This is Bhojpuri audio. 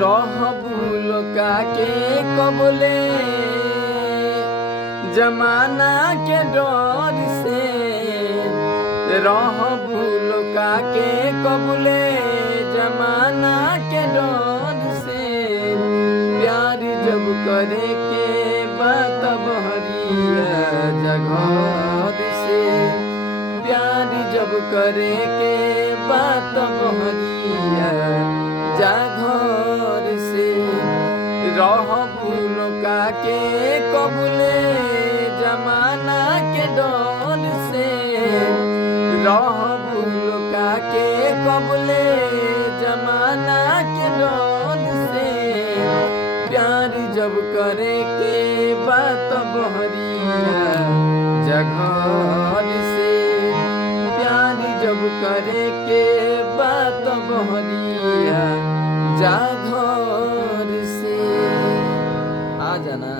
रहबू लोका के कबले जमाना के डर से रहबू लोका के कबले जमाना के डर से प्यार जब करे के बात बहरिया जगह से प्यार जब करे के बात बहरिया जाघर से रहबू लोका के कबले जमाना के डर से रहबू लोका के कबले जमाना के डर से प्यार जब करे के बात बहरिया जघर से प्यार जब करे के बात बहरिया जाघर से आ जाना।